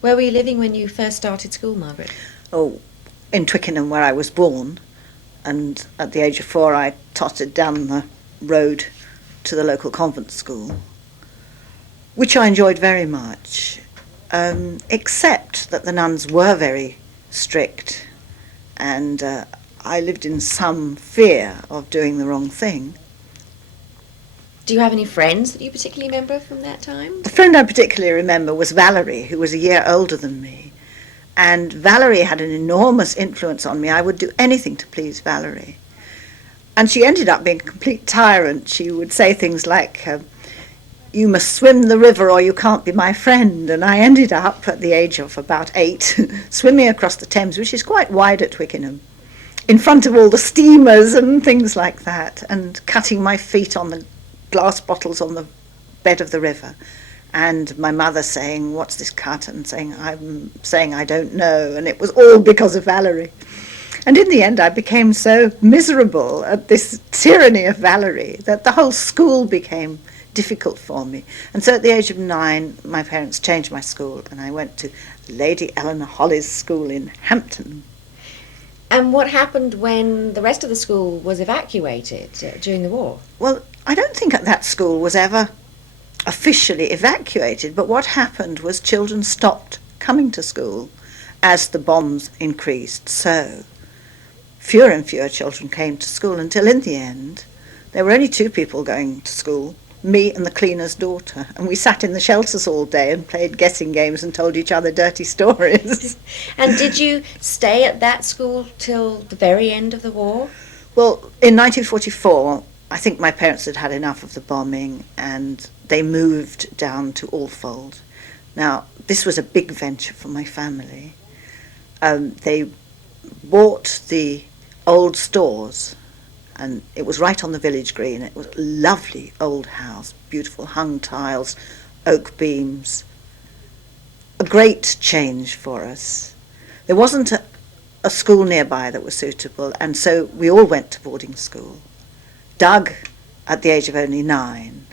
Where were you living when you first started school, Margaret? Oh, in Twickenham, where I was born, and at the age of 4 I tottered down the road to the local convent school, which I enjoyed very much, except that the nuns were very strict, and I lived in some fear of doing the wrong thing. Do you have any friends that you particularly remember from that time? The friend I particularly remember was Valerie, who was a year older than me. And Valerie had an enormous influence on me. I would do anything to please Valerie. And she ended up being a complete tyrant. She would say things like, you must swim the river or you can't be my friend. And I ended up, at the age of about 8, swimming across the Thames, which is quite wide at Twickenham, in front of all the steamers and things like that, and cutting my feet on the glass bottles on the bed of the river. And my mother saying, what's this cut? And I'm saying I don't know. And it was all because of Valerie. And in the end, I became so miserable at this tyranny of Valerie that the whole school became difficult for me. And so at the age of 9, my parents changed my school, and I went to Lady Eleanor Holly's school in Hampton. And what happened when the rest of the school was evacuated during the war? Well, I don't think that school was ever officially evacuated, but what happened was children stopped coming to school as the bombs increased. So fewer and fewer children came to school until in the end there were only 2 people going to school, me and the cleaner's daughter, and we sat in the shelters all day and played guessing games and told each other dirty stories. And did you stay at that school till the very end of the war? Well, in 1944, I think my parents had had enough of the bombing and they moved down to Alfold. Now, this was a big venture for my family. They bought the old stores, and it was right on the village green. It was a lovely old house, beautiful hung tiles, oak beams. A great change for us. There wasn't a school nearby that was suitable, and so we all went to boarding school. Doug, at the age of only 9,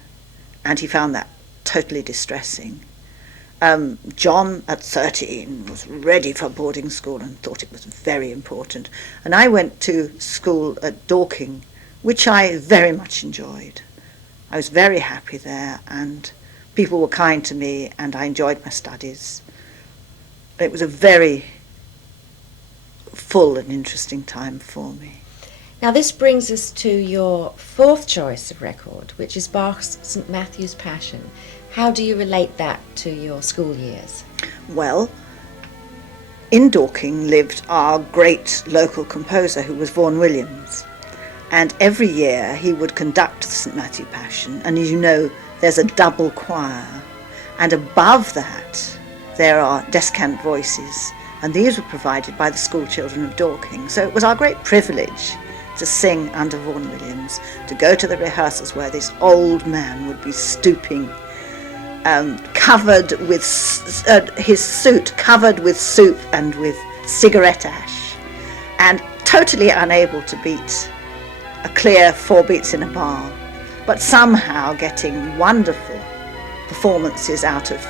and he found that totally distressing. John, at 13, was ready for boarding school and thought it was very important. And I went to school at Dorking, which I very much enjoyed. I was very happy there, and people were kind to me, and I enjoyed my studies. It was a very full and interesting time for me. Now this brings us to your 4th choice of record, which is Bach's St. Matthew's Passion. How do you relate that to your school years? Well, in Dorking lived our great local composer who was Vaughan Williams. And every year he would conduct the St. Matthew Passion, and as you know, there's a double choir. And above that, there are descant voices, and these were provided by the school children of Dorking. So it was our great privilege to sing under Vaughan Williams, to go to the rehearsals where this old man would be stooping, covered with his suit covered with soup and with cigarette ash, and totally unable to beat a clear 4 beats in a bar, but somehow getting wonderful performances out of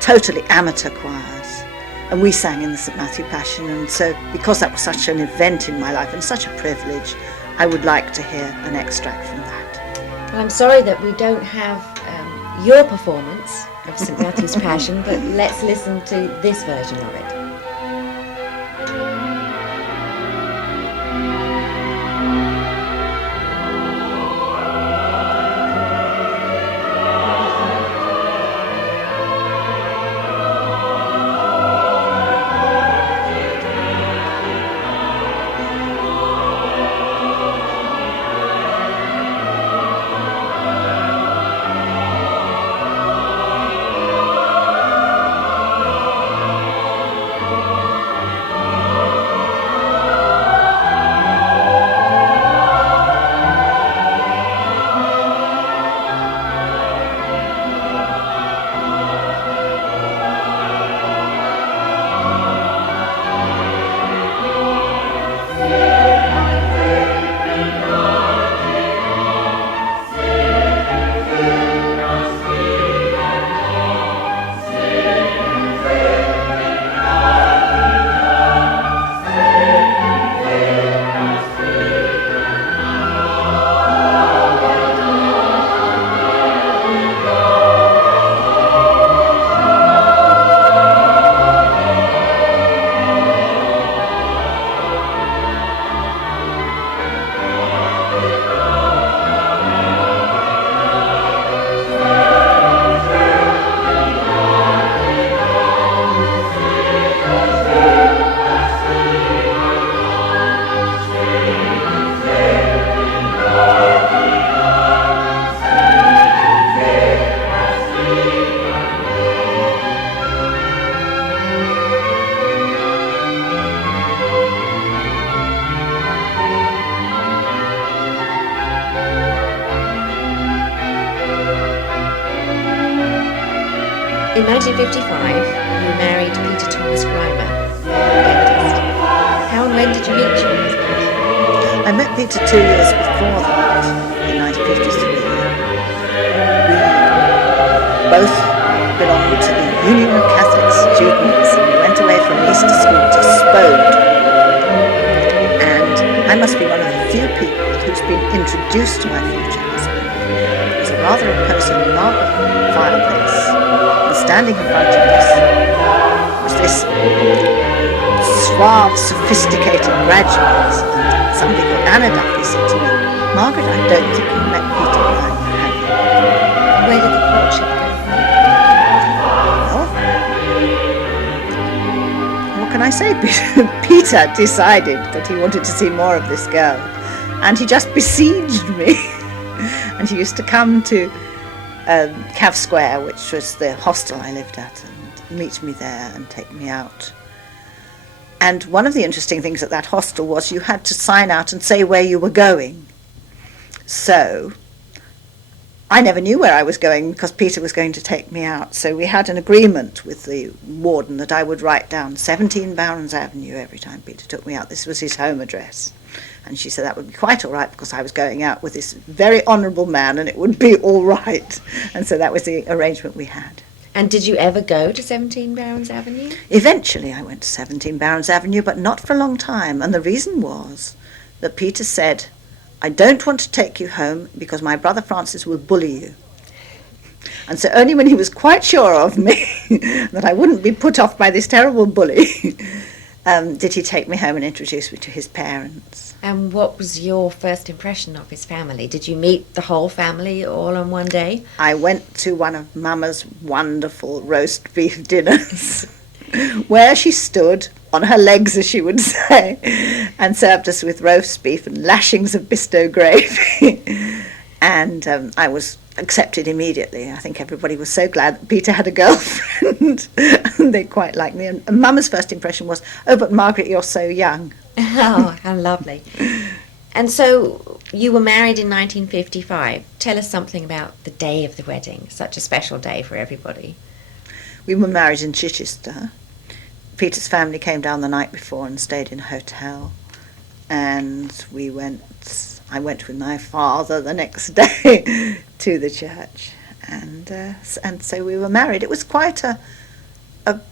totally amateur choirs. And we sang in the St. Matthew Passion, and so because that was such an event in my life and such a privilege, I would like to hear an extract from that. Well, I'm sorry that we don't have your performance of St. Matthew's Passion, but let's listen to this version of it. In 1955, you married Peter Thomas Grimer, dentist. How and when did you meet your husband? I met Peter 2 years before that, in 1953. We both belonged to the Union of Catholic Students, and we went away for an Easter school to Spode. And I must be one of the few people who's been introduced to my future husband. It was a rather imposing marble fireplace, and standing in front of us was this suave, sophisticated graduate, and somebody called Anna Duffy said to me, "Margaret, I don't think you met Peter Grimer, have you?" Where did the courtship go Well, what can I say? Peter decided that he wanted to see more of this girl, and he just besieged me. And he used to come to Cav Square, which was the hostel I lived at, and meet me there and take me out. And one of the interesting things at that hostel was you had to sign out and say where you were going. So I never knew where I was going because Peter was going to take me out. So we had an agreement with the warden that I would write down 17 Barons Avenue every time Peter took me out. This was his home address. And she said that would be quite all right because I was going out with this very honourable man and it would be all right. And so that was the arrangement we had. And did you ever go to 17 Barons Avenue? Eventually I went to 17 Barons Avenue, but not for a long time. And the reason was that Peter said, "I don't want to take you home because my brother Francis will bully you." And so only when he was quite sure of me that I wouldn't be put off by this terrible bully did he take me home and introduce me to his parents. And what was your first impression of his family? Did you meet the whole family all on one day? I went to one of Mama's wonderful roast beef dinners where she stood on her legs, as she would say, and served us with roast beef and lashings of Bisto gravy. And I was accepted immediately. I think everybody was so glad that Peter had a girlfriend and they quite liked me. And Mama's first impression was, "Oh, but Margaret, you're so young." Oh, how lovely. And so you were married in 1955. Tell us something about the day of the wedding, such a special day for everybody. We were married in Chichester. Peter's family came down the night before and stayed in a hotel. And I went with my father the next day to the church. And so we were married. It was quite a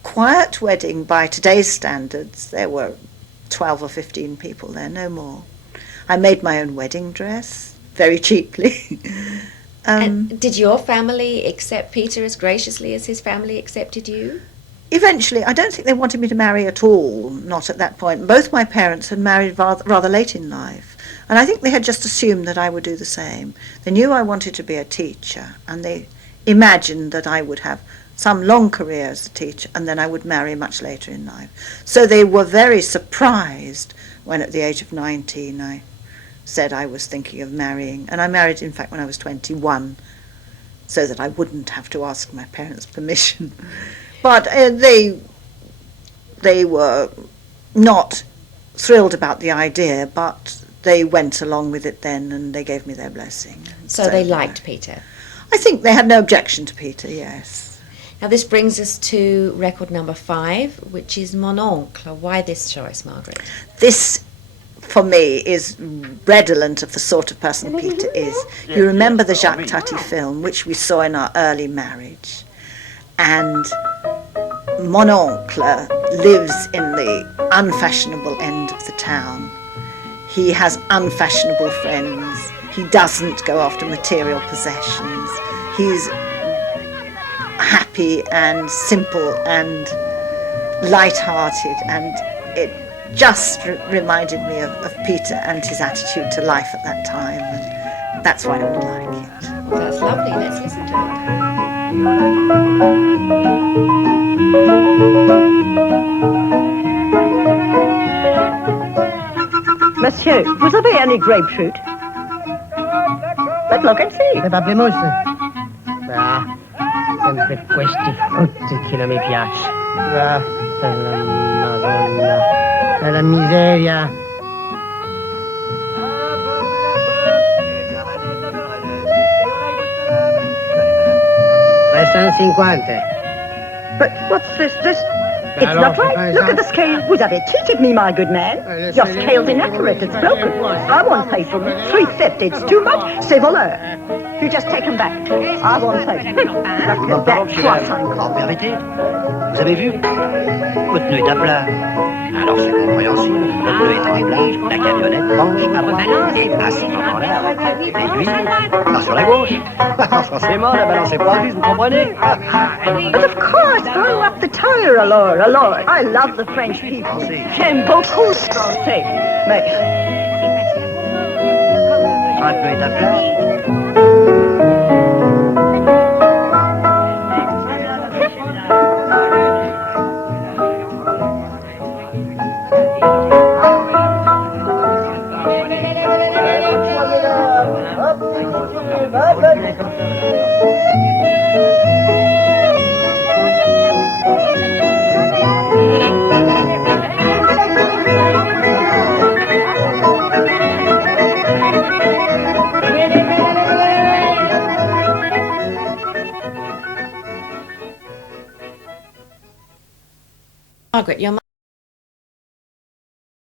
quiet wedding by today's standards. There were 12 or 15 people there, no more. I made my own wedding dress, very cheaply. And did your family accept Peter as graciously as his family accepted you? Eventually, I don't think they wanted me to marry at all, not at that point. Both my parents had married rather late in life, and I think they had just assumed that I would do the same. They knew I wanted to be a teacher, and they imagined that I would have some long career as a teacher, and then I would marry much later in life. So they were very surprised when at the age of 19 I said I was thinking of marrying. And I married, in fact, when I was 21, so that I wouldn't have to ask my parents' permission. But they were not thrilled about the idea, but they went along with it then, and they gave me their blessing. So they liked Peter? I think they had no objection to Peter, yes. Now this brings us to record number 5, which is Mon Oncle. Why this choice, Margaret? This, for me, is redolent of the sort of person Peter is. You remember the Jacques Tati film, which we saw in our early marriage. And Mon Oncle lives in the unfashionable end of the town. He has unfashionable friends. He doesn't go after material possessions. He's happy and simple and light-hearted, and it just reminded me of Peter and his attitude to life at that time, and that's why I would like it. Well, that's lovely. Let's listen to it. Monsieur, vous avez any grapefruit? Let's look and see. Le pamplemousse? Ah, sempre questi frutti che non mi piace. Ah, la Madonna, la miseria. Restano 50. But what's this? It's Alors, not c'est pas right. Look ça. at the scale. Vous avez cheated me, my good man. Your scale's inaccurate. It's broken. I won't pay for it. 350. It's too much. C'est voleur. You just take them back. I won't pay. Look at that 350. Permettez, vous avez vu? Votre pneu est à plat. Alors c'est compréhensible. Le pneu étant à plat, la camionnette penche à droite. Et à ce moment-là, l'aiguille part sur la gauche. Forcément, la balance est pas juste, vous comprenez? But of course, blow up the tire, alors. I love the French people. J'aime beaucoup le français. Mais Quand le pneu est à plat, Margaret, your